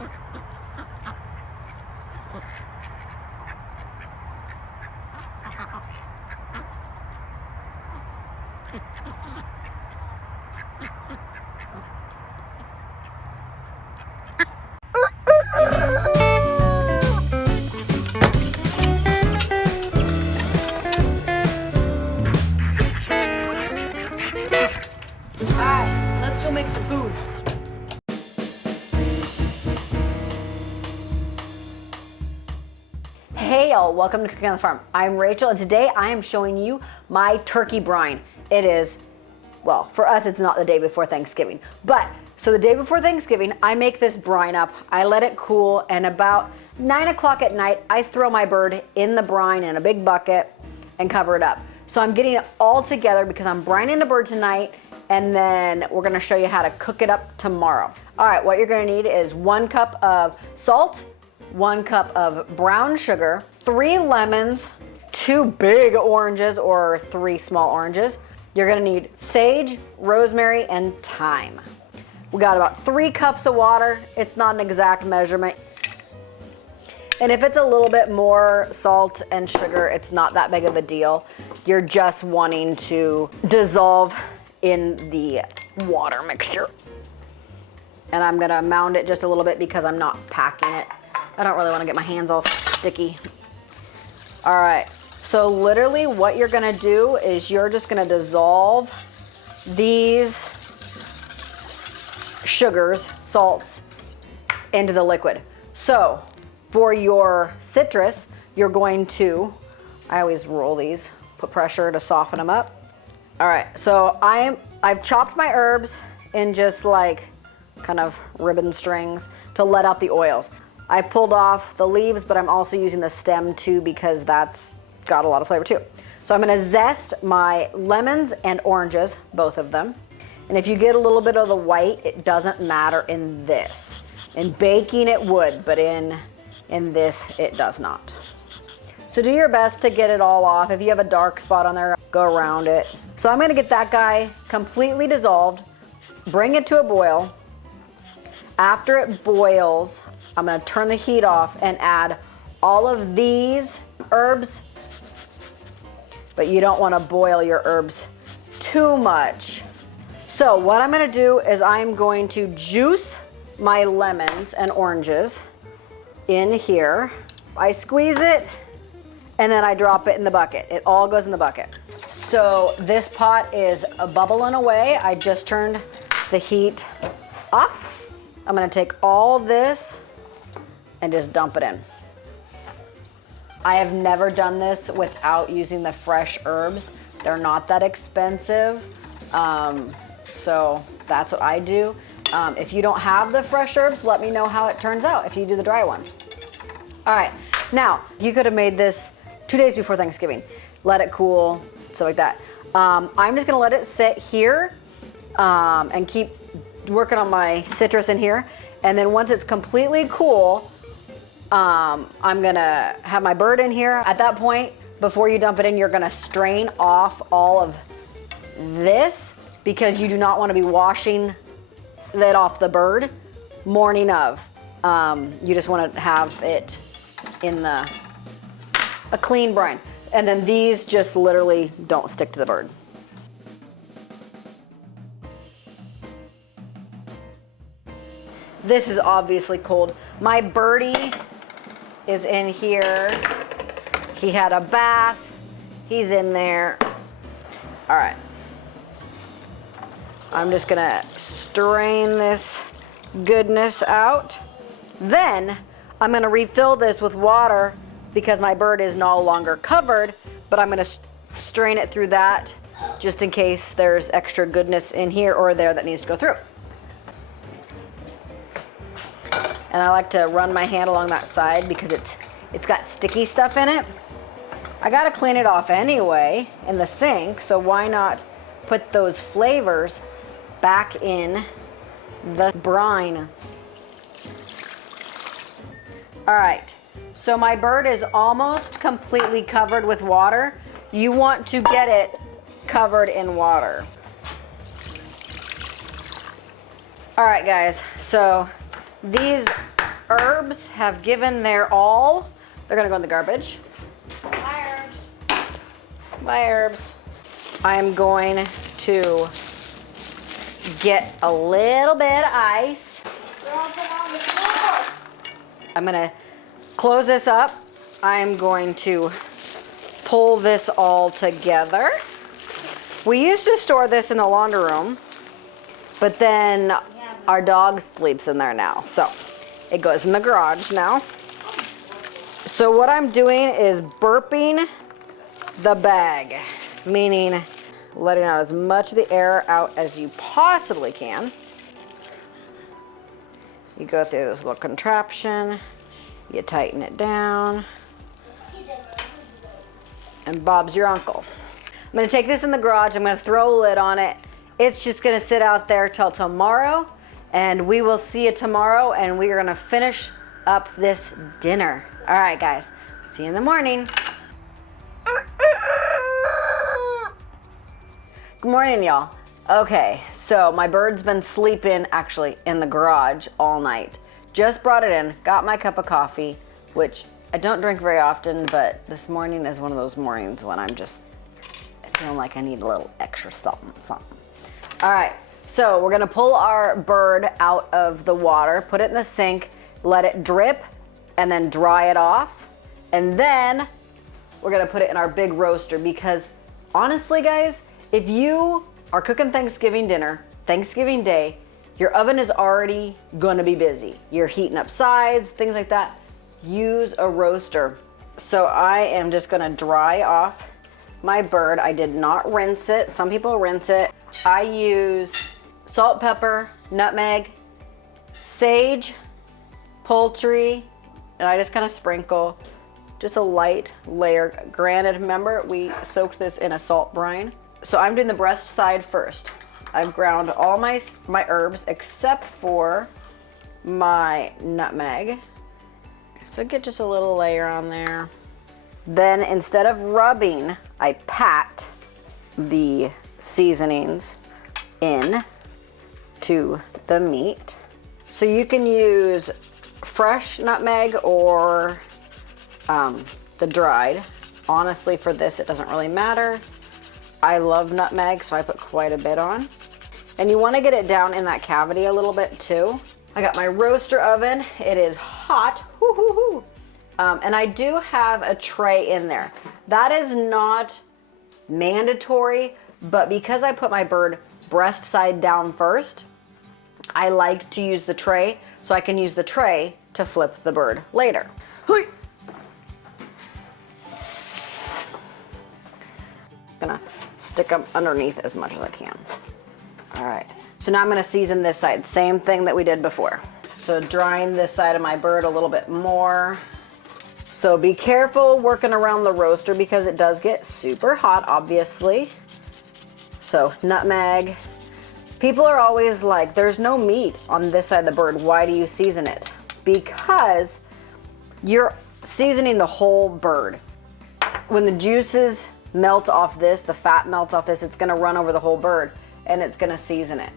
Alright, let's go make some food. Hey y'all, welcome to Cooking on the Farm. I'm Rachel and today I am showing you my turkey brine. It is, well, for us it's not the day before Thanksgiving, but so the day before Thanksgiving I make this brine up, I let it cool, and about 9 o'clock at night I throw my bird in the brine in a big bucket and cover it up. So I'm getting it all together because I'm brining the bird tonight, and then we're gonna show you how to cook it up tomorrow. All right, what you're gonna need is 1 cup of salt, 1 cup of brown sugar, 3 lemons, 2 big oranges or 3 small oranges. You're gonna need sage, rosemary, and thyme. We got about 3 cups of water. It's not an exact measurement. And if it's a little bit more salt and sugar, it's not that big of a deal. You're just wanting to dissolve in the water mixture. And I'm gonna mound it just a little bit because I'm not packing it. I don't really wanna get my hands all sticky. All right, so literally what you're gonna do is you're just gonna dissolve these sugars, salts, into the liquid. So for your citrus, you're going to, I always roll these, put pressure to soften them up. All right, so I've chopped my herbs in just like kind of ribbon strings to let out the oils. I pulled off the leaves, but I'm also using the stem too because that's got a lot of flavor too. So I'm gonna zest my lemons and oranges, both of them. And if you get a little bit of the white, it doesn't matter in this. In baking it would, but in this it does not. So do your best to get it all off. If you have a dark spot on there, go around it. So I'm gonna get that guy completely dissolved, bring it to a boil. After it boils, I'm gonna turn the heat off and add all of these herbs, but you don't wanna boil your herbs too much. So what I'm gonna do is I'm going to juice my lemons and oranges in here. I squeeze it, and then I drop it in the bucket. It all goes in the bucket. So this pot is bubbling away. I just turned the heat off. I'm gonna take all this and just dump it in. I have never done this without using the fresh herbs. They're not that expensive, so that's what I do. If you don't have the fresh herbs, let me know how it turns out if you do the dry ones. All right, now you could have made this 2 days before Thanksgiving. Let it cool, stuff like that. I'm just gonna let it sit here and keep working on my citrus in here. And then once it's completely cool, I'm gonna have my bird in here. At that point, before you dump it in, you're gonna strain off all of this because you do not wanna be washing that off the bird morning of. You just wanna have it in a clean brine. And then these just literally don't stick to the bird. This is obviously cold. My birdie is in here. He had a bath. He's in there. All right. I'm just gonna strain this goodness out. Then I'm gonna refill this with water because my bird is no longer covered, but I'm gonna strain it through that just in case there's extra goodness in here or there that needs to go through. And I like to run my hand along that side because it's got sticky stuff in it. I gotta clean it off anyway in the sink, so why not put those flavors back in the brine. All right, so my bird is almost completely covered with water. You want to get it covered in water. All right, guys, so these herbs have given their all. They're gonna go in the garbage. Bye, herbs. Bye, herbs. I'm going to get a little bit of ice. Drop it on the floor. I'm gonna close this up. I'm going to pull this all together. We used to store this in the laundry room, but then our dog sleeps in there now. So it goes in the garage now. So what I'm doing is burping the bag, meaning letting out as much of the air out as you possibly can. You go through this little contraption, you tighten it down, and Bob's your uncle. I'm gonna take this in the garage, I'm gonna throw a lid on it. It's just gonna sit out there till tomorrow, and we will see you tomorrow, and we are gonna finish up this dinner. All right, guys, see you in the morning. Good morning, y'all. Okay, so my bird's been sleeping actually in the garage all night. Just brought it in, got my cup of coffee, which I don't drink very often, but this morning is one of those mornings when I'm just feeling like I need a little extra something. All right, so we're gonna pull our bird out of the water, put it in the sink, let it drip, and then dry it off. And then we're gonna put it in our big roaster because honestly, guys, if you are cooking Thanksgiving dinner, Thanksgiving Day, your oven is already gonna be busy. You're heating up sides, things like that. Use a roaster. So I am just gonna dry off my bird. I did not rinse it. Some people rinse it. I use salt, pepper, nutmeg, sage, poultry, and I just kind of sprinkle just a light layer. Granted, remember, we soaked this in a salt brine. So I'm doing the breast side first. I've ground all my herbs except for my nutmeg. So get just a little layer on there. Then instead of rubbing, I pat the seasonings in to the meat. So you can use fresh nutmeg or the dried. Honestly, for this, it doesn't really matter. I love nutmeg, so I put quite a bit on. And you want to get it down in that cavity a little bit too. I got my roaster oven. It is hot. Woo, woo, woo. And I do have a tray in there. That is not mandatory, but because I put my bird breast side down first, I like to use the tray so I can use the tray to flip the bird later. Hui. Gonna stick them underneath as much as I can. All right, so now I'm gonna season this side. Same thing that we did before. So drying this side of my bird a little bit more. So be careful working around the roaster because it does get super hot, obviously. So nutmeg. People are always like, there's no meat on this side of the bird. Why do you season it? Because you're seasoning the whole bird. When the juices melt off this, the fat melts off this, it's gonna run over the whole bird and it's gonna season it.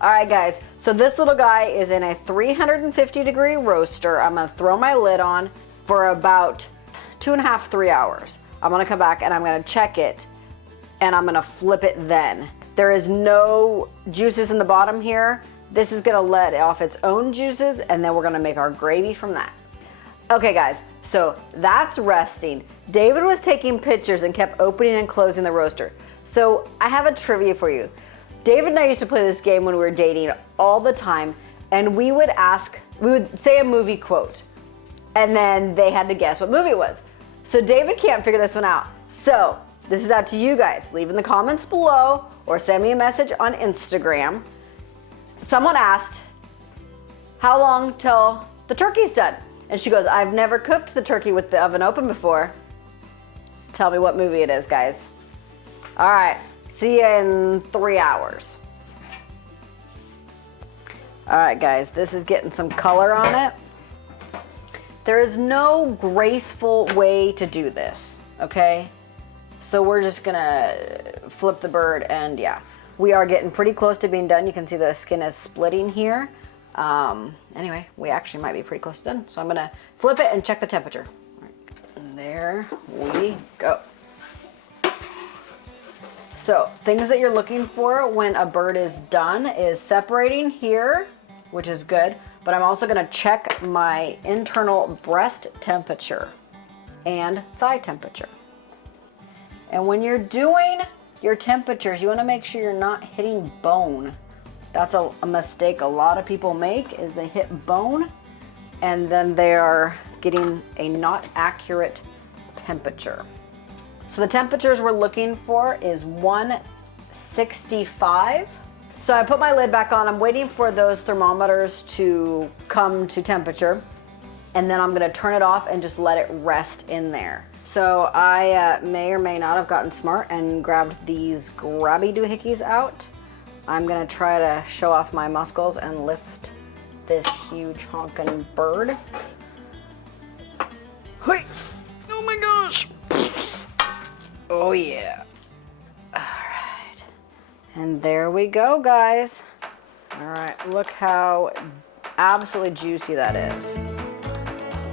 All right, guys, so this little guy is in a 350-degree roaster. I'm gonna throw my lid on for about 2.5 to 3 hours. I'm gonna come back and I'm gonna check it and I'm gonna flip it then. There is no juices in the bottom here. This is gonna let off its own juices and then we're gonna make our gravy from that. Okay, guys, so that's resting. David was taking pictures and kept opening and closing the roaster. So I have a trivia for you. David and I used to play this game when we were dating all the time, and we would say a movie quote, and then they had to guess what movie it was. So David can't figure this one out. So this is out to you guys. Leave in the comments below or send me a message on Instagram. Someone asked, how long till the turkey's done? And she goes, I've never cooked the turkey with the oven open before. Tell me what movie it is, guys. All right, see you in 3 hours. All right, guys, this is getting some color on it. There is no graceful way to do this, okay? So we're just gonna flip the bird and yeah. We are getting pretty close to being done. You can see the skin is splitting here. Anyway, we actually might be pretty close to done. So I'm gonna flip it and check the temperature. All right. And there we go. So things that you're looking for when a bird is done is separating here, which is good, but I'm also gonna check my internal breast temperature and thigh temperature. And when you're doing your temperatures, you wanna make sure you're not hitting bone. That's a mistake a lot of people make, is they hit bone and then they are getting a not accurate temperature. So the temperatures we're looking for is 165. So I put my lid back on. I'm waiting for those thermometers to come to temperature, and then I'm gonna turn it off and just let it rest in there. So I may or may not have gotten smart and grabbed these grabby doohickeys out. I'm gonna try to show off my muscles and lift this huge honkin' bird. Hey! Oh my gosh! Oh yeah. All right. And there we go, guys. All right, look how absolutely juicy that is.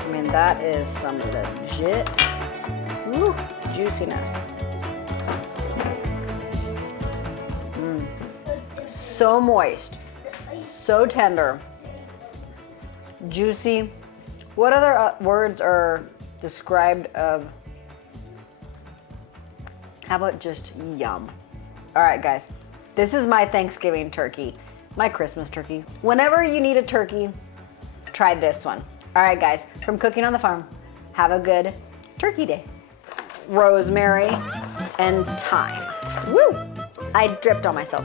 I mean, that is some legit juiciness. So moist, so tender, juicy. What other words are described of? How about just yum? All right, guys, this is my Thanksgiving turkey, my Christmas turkey. Whenever you need a turkey, try this one. All right, guys, from Cooking on the Farm, have a good turkey day. Rosemary and thyme. Woo! I dripped on myself.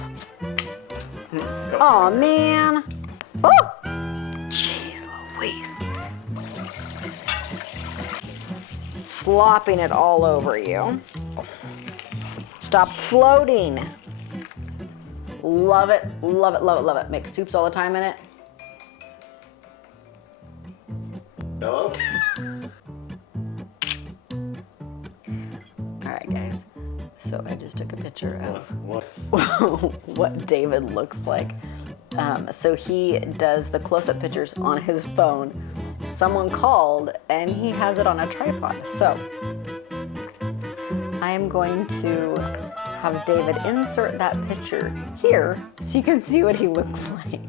Oh man. Oh! Jeez Louise. Slopping it all over you. Stop floating. Love it, love it, love it, love it. Make soups all the time in it. Hello? All right, guys. So I just took a picture of What? what David looks like. So he does the close-up pictures on his phone. Someone called and he has it on a tripod. So I am going to have David insert that picture here so you can see what he looks like.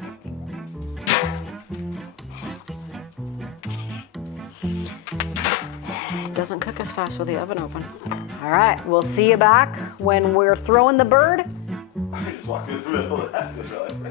It doesn't cook as fast with the oven open. All right, we'll see you back when we're throwing the bird. I just walked in the middle of that. I just realized.